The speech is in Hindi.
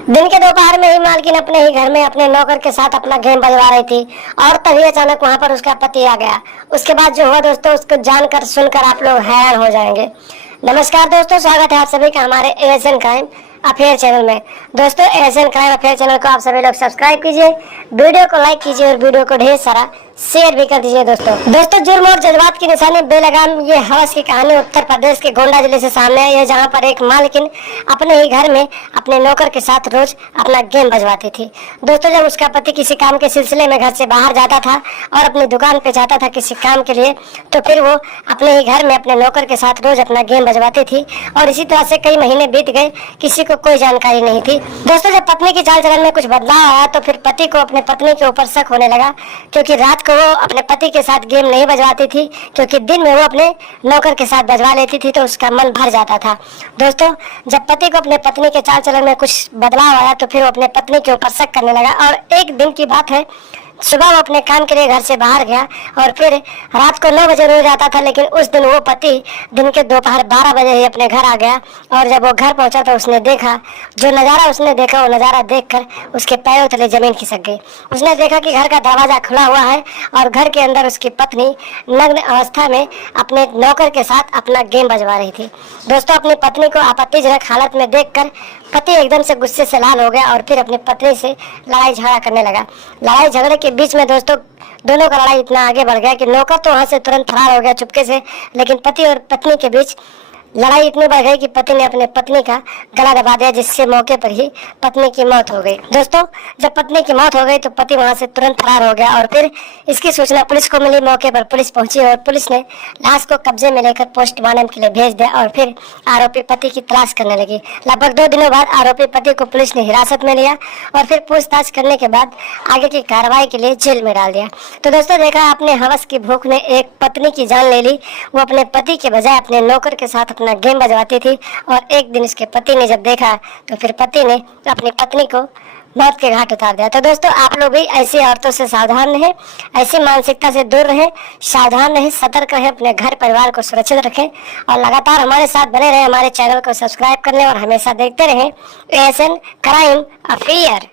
दिन के दोपहर में ही मालकिन अपने ही घर में अपने नौकर के साथ अपना गेम बजवा रही थी और तभी अचानक वहां पर उसका पति आ गया। उसके बाद जो हुआ दोस्तों, उसको जानकर सुनकर आप लोग हैरान हो जाएंगे। नमस्कार दोस्तों, स्वागत है आप सभी का हमारे एएसएन क्राइम अफेयर चैनल में। दोस्तों, एएसएन क्राइम अफेयर चैनल को आप सभी लोग सब्सक्राइब कीजिए, वीडियो को लाइक कीजिए और वीडियो को ढेर सारा शेयर भी कर दीजिए। दोस्तों जुर्म और जज्बात की निशानी बेलगाम ये हवस की कहानी उत्तर प्रदेश के गोंडा जिले से सामने आई है, जहां पर एक मालकिन अपने ही घर में अपने नौकर के साथ रोज अपना गेम बजवाती थी। दोस्तों, जब उसका पति किसी काम के सिलसिले में घर से बाहर जाता था और अपनी दुकान पे जाता था किसी काम के लिए, तो फिर वो अपने ही घर में अपने नौकर के साथ रोज अपना गेम बजवाती थी और इसी तरह से कई महीने बीत गए, किसी को कोई जानकारी नहीं थी। दोस्तों, जब पत्नी की चाल चलन में कुछ बदलाव आया तो फिर पति को अपने पत्नी के ऊपर शक होने लगा, क्योंकि रात को वो अपने पति के साथ गेम नहीं बजवाती थी, क्योंकि दिन में वो अपने नौकर के साथ बजवा लेती थी तो उसका मन भर जाता था। दोस्तों, जब पति को अपने पत्नी के चाल चलन में कुछ बदलाव आया तो फिर वो अपने पत्नी के ऊपर शक करने लगा और एक दिन की बात है, सुबह वो अपने काम के लिए घर से बाहर गया और फिर रात को 9 बजे रोज आता था, लेकिन उस दिन वो पति दिन के दोपहर 12 बजे ही अपने घर आ गया। और जब वो घर पहुंचा तो उसने देखा, जो नज़ारा उसने देखा वो नज़ारा देखकर उसके पैरों तले जमीन खिसक गई। उसने देखा कि घर का दरवाज़ा खुला हुआ है और घर के अंदर उसकी पत्नी नग्न अवस्था में अपने नौकर के साथ अपना गेम बजवा रही थी। दोस्तों, अपनी पत्नी को आपत्तिजनक हालत में देखकर पति एकदम से गुस्से से लाल हो गया और फिर अपनी पत्नी से लड़ाई झगड़ा करने लगा। लड़ाई झगड़े के बीच में दोस्तों दोनों का लड़ाई इतना आगे बढ़ गया कि नौकर तो वहां से तुरंत फरार हो गया चुपके से, लेकिन पति और पत्नी के बीच लड़ाई इतनी बढ़ गई कि पति ने अपने पत्नी का गला दबा दिया, जिससे मौके पर ही पत्नी की मौत हो गई। दोस्तों, जब पत्नी की मौत हो गई तो पति वहां से तुरंत फरार हो गया और फिर इसकी सूचना पुलिस को मिली। मौके पर पुलिस पहुंची और पुलिस ने लाश को कब्जे में लेकर पोस्टमार्टम के लिए भेज दिया और फिर आरोपी पति की तलाश करने लगी। लगभग 2 दिनों बाद आरोपी पति को पुलिस ने हिरासत में लिया और फिर पूछताछ करने के बाद आगे की कार्रवाई के लिए जेल में डाल दिया। तो दोस्तों, देखा आपने, हवस की भूख ने एक पत्नी की जान ले ली। वो अपने पति के बजाय अपने नौकर के साथ अपना गेम बजवाती थी और एक दिन उसके पति ने जब देखा तो फिर पति ने अपनी पत्नी को मौत के घाट उतार दिया। तो दोस्तों, आप लोग भी ऐसी औरतों से सावधान रहें, ऐसी मानसिकता से दूर रहें, सावधान रहें, सतर्क रहें, अपने घर परिवार को सुरक्षित रखें और लगातार हमारे साथ बने रहें। हमारे चैनल को सब्सक्राइब कर लें और हमेशा देखते रहें एएसएन क्राइम अफेयर।